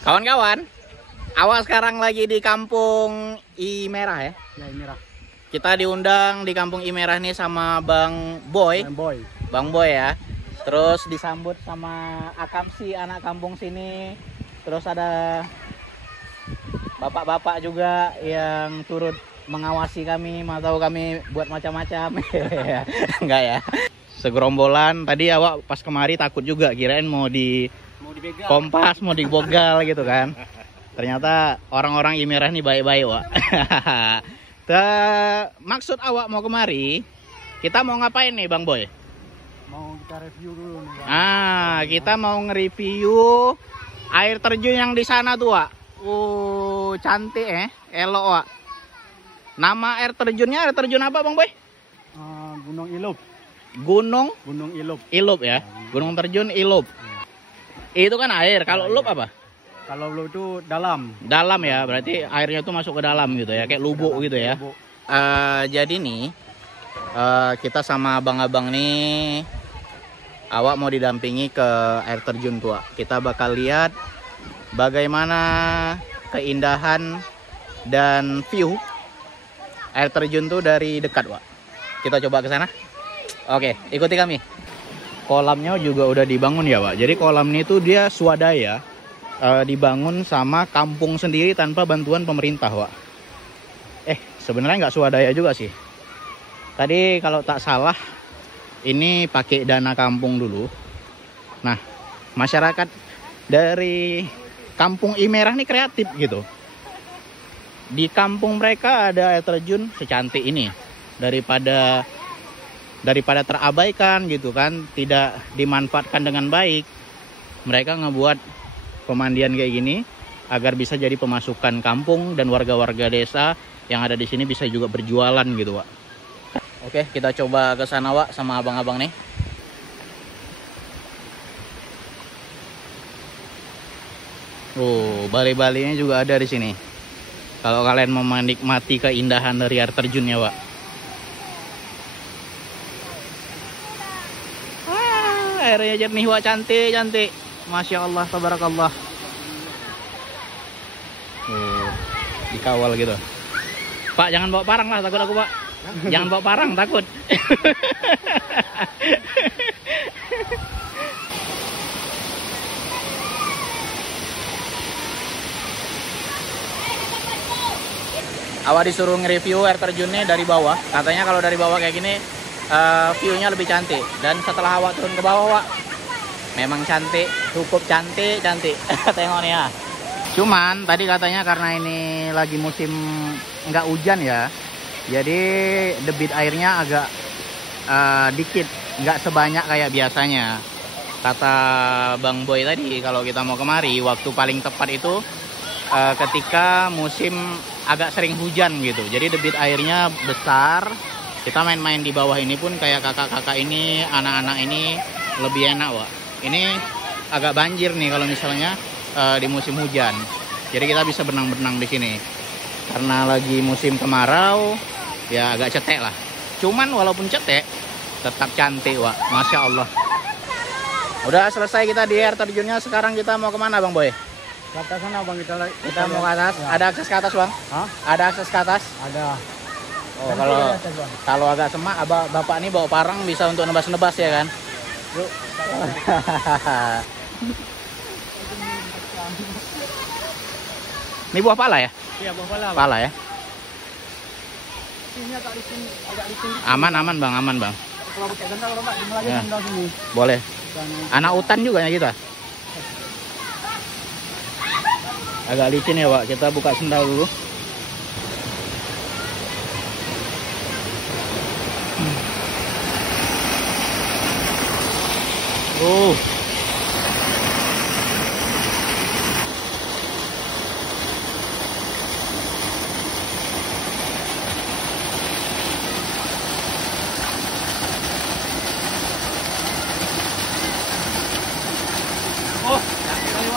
Kawan-kawan, awak sekarang lagi di kampung Imerah ya? Ya, Imerah. Kita diundang di kampung Imerah nih sama Bang Boy. Bang Boy ya. Terus disambut sama Akamsi, anak kampung sini. Terus ada bapak-bapak juga yang turut mengawasi kami, mau tahu kami buat macam-macam. Enggak ya. Segerombolan tadi awak pas kemari takut juga, kirain mau dibegal. Kompas, mau dibogal gitu kan. Ternyata orang-orang Imerah nih baik-baik, Wak. Maksud awak mau kemari, kita mau ngapain nih Bang Boy? Mau kita review dulu nih, Bang. Kita mau nge-review air terjun yang di sana tuh, Wak. Cantik elok, Wak. Nama air terjunnya air terjun apa Bang Boy? Gunung Ilup. Gunung Ilup. Ilup ya. Gunung terjun Ilup. Itu kan air. Kalau Ilup apa? Kalau Ilup itu dalam. Dalam ya. Berarti airnya tuh masuk ke dalam gitu ya. Kayak lubuk gitu ya. Jadi nih kita sama abang-abang nih, awak mau didampingi ke air terjun tua. Kita bakal lihat bagaimana keindahan dan view air terjun tuh dari dekat, Wak. Kita coba ke sana. Oke, ikuti kami. Kolamnya juga udah dibangun ya, Wak. Jadi kolam ini tuh dia swadaya, dibangun sama kampung sendiri tanpa bantuan pemerintah, Wak. Sebenarnya nggak swadaya juga sih. Tadi kalau tak salah ini pakai dana kampung dulu. Nah, masyarakat dari kampung Imerah ini kreatif gitu. Di kampung mereka ada air terjun secantik ini, daripada terabaikan gitu kan, tidak dimanfaatkan dengan baik. Mereka ngebuat pemandian kayak gini agar bisa jadi pemasukan kampung dan warga-warga desa yang ada di sini bisa juga berjualan gitu, Wak. Oke, kita coba ke sana, Wak, sama abang-abang nih. Bali-balinya juga ada di sini. Kalau kalian mau menikmati keindahan dari air terjunnya, Wak. Airnya jernih, Wak, cantik. Masya Allah, tabarakallah. Dikawal gitu. Pak, jangan bawa parang lah, takut aku, Pak. Jangan bawa parang, takut. Awak disuruh nge-review air terjunnya dari bawah. Katanya kalau dari bawah kayak gini view-nya lebih cantik. Dan setelah awak turun ke bawah, Wak, memang cantik, cukup cantik. Tengok nih ya. Cuman tadi katanya karena ini lagi musim nggak hujan ya, jadi debit airnya agak dikit, nggak sebanyak kayak biasanya. Kata Bang Boy tadi, kalau kita mau kemari, waktu paling tepat itu ketika musim agak sering hujan gitu. Jadi debit airnya besar. Kita main-main di bawah ini pun kayak kakak-kakak ini, anak-anak ini lebih enak, Wak. Ini agak banjir nih kalau misalnya di musim hujan. Jadi kita bisa berenang-berenang di sini. Karena lagi musim kemarau, ya agak cetek lah. Cuman walaupun cetek, tetap cantik, Wak. Masya Allah. Udah selesai kita di air terjunnya. Sekarang kita mau kemana, Bang Boy? Ke atas sana, Bang. Kita mau ke atas. Ya. Ada akses ke atas, Bang? Hah? Ada akses ke atas? Ada. Kalau agak semak, bapak ini bawa parang bisa untuk nebas-nebas ya kan? Yuk. Ini buah pala ya? Iya, buah pala. Pala ya? Ini agak licin. Aman Bang. Kalau pakai sandal, Pak, dimana lagi Ya. sandal sini. Boleh. Anak hutan juga ya kita. Agak licin ya, Pak. Kita buka sandal dulu.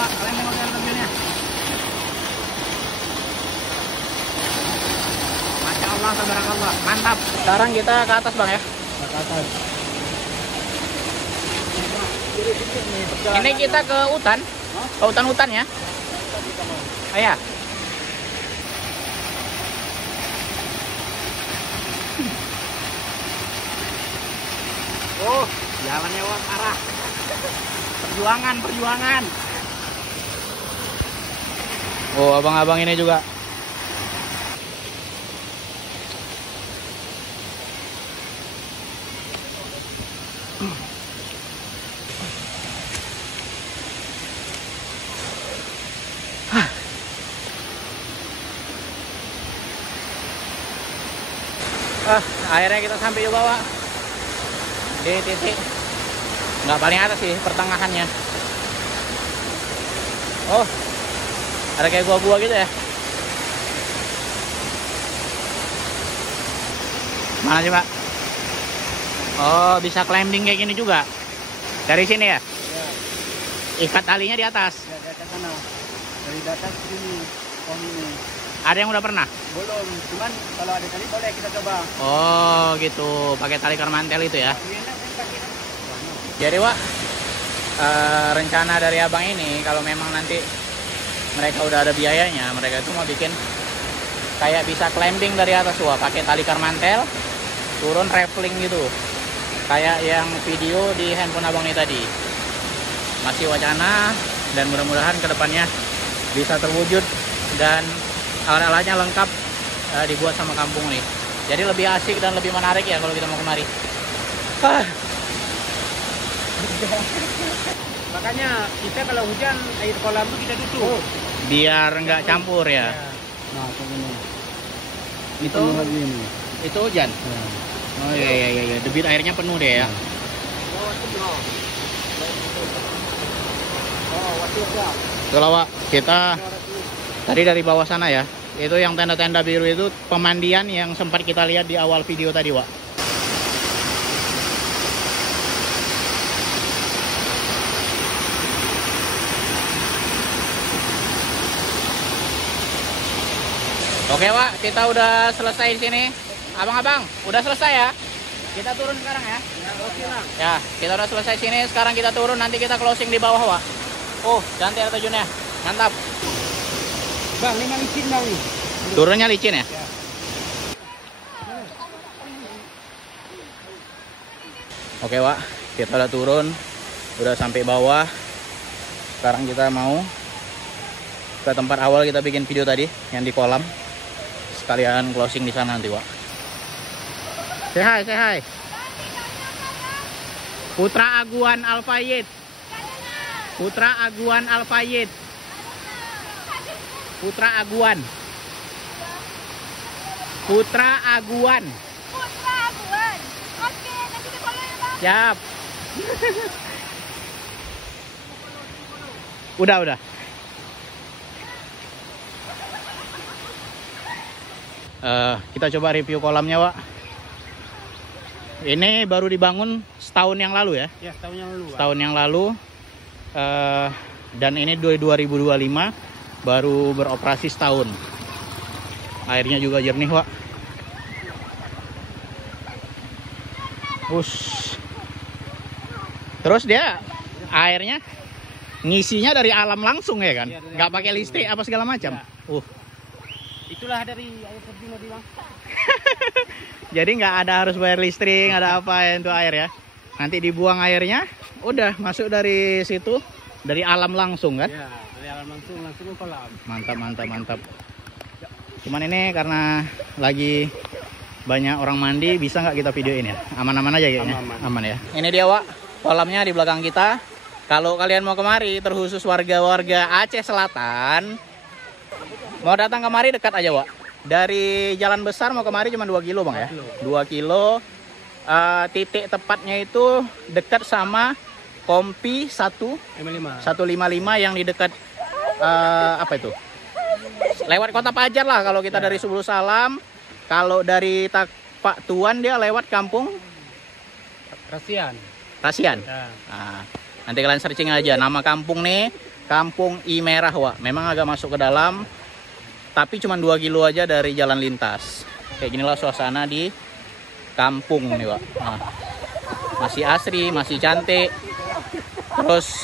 Kalian tengok air terjunnya. Masya Allah, tabarakallah. Mantap. Sekarang kita ke atas, Bang ya. Ke atas. Ini kita ke hutan, ke hutan-hutan ya. Oh ya. Oh, jalannya wah parah. Perjuangan. Oh, abang-abang ini juga. Akhirnya kita sampai juga, Pak. Di titik nggak paling atas sih, pertengahannya. Oh, ada kayak gua-gua gitu ya. Mana sih, Pak? Oh, bisa climbing kayak gini juga. Dari sini ya? Ya. Ikat talinya di atas. Ya, di atas sana. Dari atas sini. Oh ini. Ada yang udah pernah? Belum. Cuman kalau ada kali boleh kita coba. Oh, gitu. Pakai tali karmantel itu ya. Jadi, Wak, rencana dari abang ini kalau memang nanti mereka udah ada biayanya, mereka itu mau bikin kayak bisa climbing dari atas, Wak, pakai tali karmantel, turun rappelling gitu. Kayak yang video di handphone abang ini tadi. Masih wacana dan mudah-mudahan kedepannya bisa terwujud dan alat-alatnya lengkap dibuat sama kampung nih. Jadi lebih asik dan lebih menarik ya kalau kita mau kemari. Makanya kita kalau hujan air kolam itu kita tutup. Biar nggak campur ya. Nah, begini. Itu ini. itu hujan. Ya. Oh iya. Debit airnya penuh deh ya. Itulah, Wak, kita tadi dari bawah sana ya. Itu yang tenda-tenda biru itu pemandian yang sempat kita lihat di awal video tadi, Wak. Oke, Wak, kita udah selesai di sini. Abang-abang, udah selesai ya? Kita turun sekarang ya? Ya, kita udah selesai sini. Sekarang kita turun, nanti kita closing di bawah, Wak. Oh, cantik air terjunnya. Mantap. Bang, ini licin bang nih. Turunnya licin ya? Oke, Wak, kita udah turun. Udah sampai bawah. Sekarang kita mau ke tempat awal kita bikin video tadi, yang di kolam. Sekalian closing di sana nanti, Wak. Say hi. Putra Aguan Al-Fayed. Putra Aguan. Oke, nanti kita follow ya, Bang. Siap. Udah. Kita coba review kolamnya, Wak. Ini baru dibangun setahun yang lalu ya? Ya, setahun yang lalu. Setahun yang lalu. Dan ini 2025 baru beroperasi setahun. Airnya juga jernih, Wak. Terus dia airnya ngisinya dari alam langsung ya kan? Iya, dari Nggak alam pakai langsung. listrik apa segala macam. Ya. Itulah dari air terjun tadi, Bang. Jadi nggak ada harus bayar listrik, nggak ada apa ya untuk air ya. Nanti dibuang airnya, udah masuk dari situ, dari alam langsung kan? Ya, dari alam langsung ke kolam. Mantap. Cuman ini karena lagi banyak orang mandi, bisa nggak kita videoin ya? Aman-aman aja kayaknya. Aman ya. Ini dia, Wak, kolamnya di belakang kita. Kalau kalian mau kemari, terkhusus warga-warga Aceh Selatan, mau datang kemari dekat aja, Wak. Dari jalan besar mau kemari cuma 2 kilo, Bang ya. 2 kilo. Titik tepatnya itu dekat sama Kompi 155 yang di dekat apa itu? Lewat Kota Pajar lah kalau kita dari Subul Salam. Kalau dari Pak Tuan dia lewat kampung Rasian. Ya. Nah, nanti kalian searching aja nama kampung nih, Kampung I Merah, Wak. Memang agak masuk ke dalam, tapi cuma 2 kilo aja dari jalan lintas. Kayak ginilah suasana di kampung nih, Wak. Nah, masih asri, masih cantik. Terus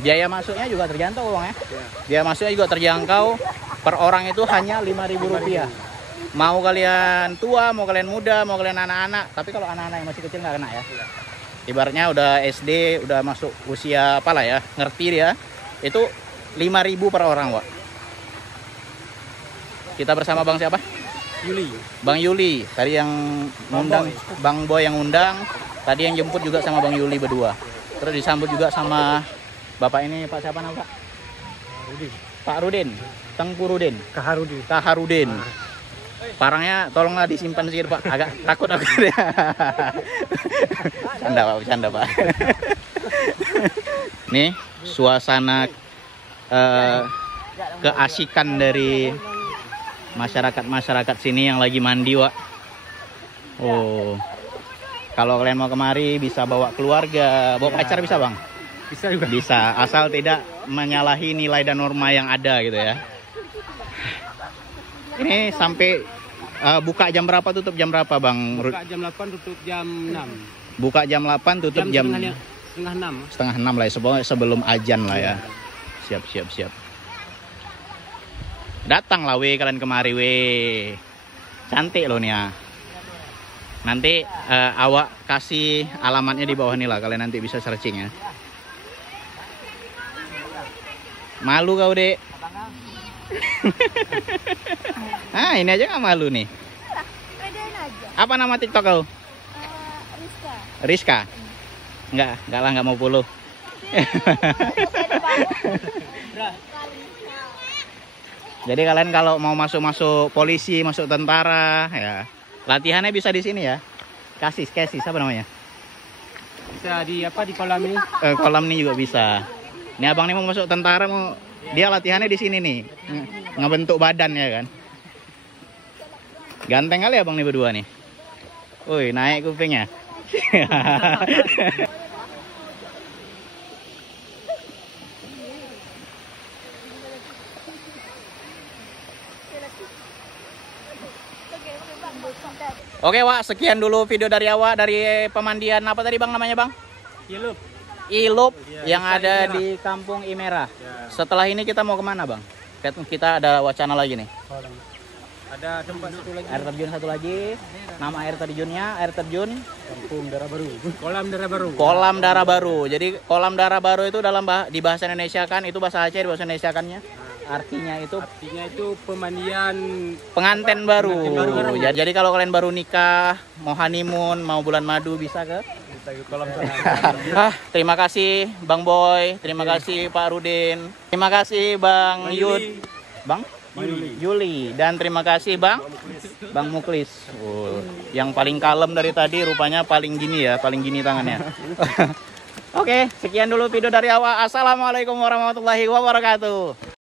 Biaya masuknya juga terjangkau Bang ya. Biaya masuknya juga terjangkau. Per orang itu hanya Rp5.000. Mau kalian tua, mau kalian muda, mau kalian anak-anak. Tapi kalau anak-anak yang masih kecil nggak kena ya. Ibaratnya udah SD, udah masuk usia apalah ya, ngerti dia. Itu 5.000 per orang, Wak. Kita bersama Bang siapa? Yuli. Bang Yuli. Tadi yang ngundang, Bang Boy yang undang. Tadi yang jemput juga sama Bang Yuli berdua. Terus disambut juga sama Bapak ini, Pak siapa nama Pak? Rudin. Pak Rudin. Tengku Rudin. Kaharudin. Kaharudin. Parangnya tolonglah disimpan sih Pak. Agak takut aku ya. Canda Pak, bercanda Pak. Nih suasana keasikan dari masyarakat sini yang lagi mandi, Wak. Oh. Kalau kalian mau kemari bisa bawa keluarga, bawa pacar bisa, Bang? Bisa juga. Bisa, asal tidak menyalahi nilai dan norma yang ada gitu ya. Ini sampai buka jam berapa, tutup jam berapa, Bang? Buka jam 8, tutup jam 6. Buka jam 8, tutup jam setengah 6. Setengah 6 lah ya, sebelum azan lah ya. Siap. Datanglah we kalian kemari we. Cantik loh nih ya. Nanti awak kasih alamatnya di bawah nih lah, kalian nanti bisa searching ya. Malu kau, Dek? Ah, ini aja nggak malu nih. Pedain aja. Apa nama TikTok kau? Rizka. Rizka? Enggak lah, nggak mau follow. Jadi kalian kalau mau masuk polisi, masuk tentara, ya latihannya bisa di sini ya. Kasis apa namanya? Bisa di kolam ini? Kolam ini juga bisa. Ini abang nih mau masuk tentara, mau dia latihannya di sini nih, ngebentuk badan ya kan. Ganteng kali abang nih berdua nih. Woi, naik kupingnya. Oke Wak, sekian dulu video dari awak dari pemandian apa tadi Bang namanya Bang? Ilup yang ada di Kampung Imera. Setelah ini kita mau kemana Bang? Kita ada wacana lagi nih. Ada tempat satu lagi. Air terjun satu lagi. Nama air terjunnya air terjun Kampung Darah Baru. Kolam Darah Baru. Kolam Darah Baru. Jadi kolam Darah Baru itu dalam di bahasa Indonesia kan, itu bahasa Aceh, di bahasa Indonesia kannya. Artinya itu pemandian pengantin baru. Jadi kalau kalian baru nikah, mau honeymoon, mau bulan madu bisa ke kolam sana. Terima kasih Bang Boy, terima kasih Pak Rudin, terima kasih Bang Yud, Bang Yuli, dan terima kasih Bang Muklis. Yang paling kalem dari tadi rupanya paling gini ya, paling gini tangannya. Oke, sekian dulu video dari awal. Assalamualaikum warahmatullahi wabarakatuh.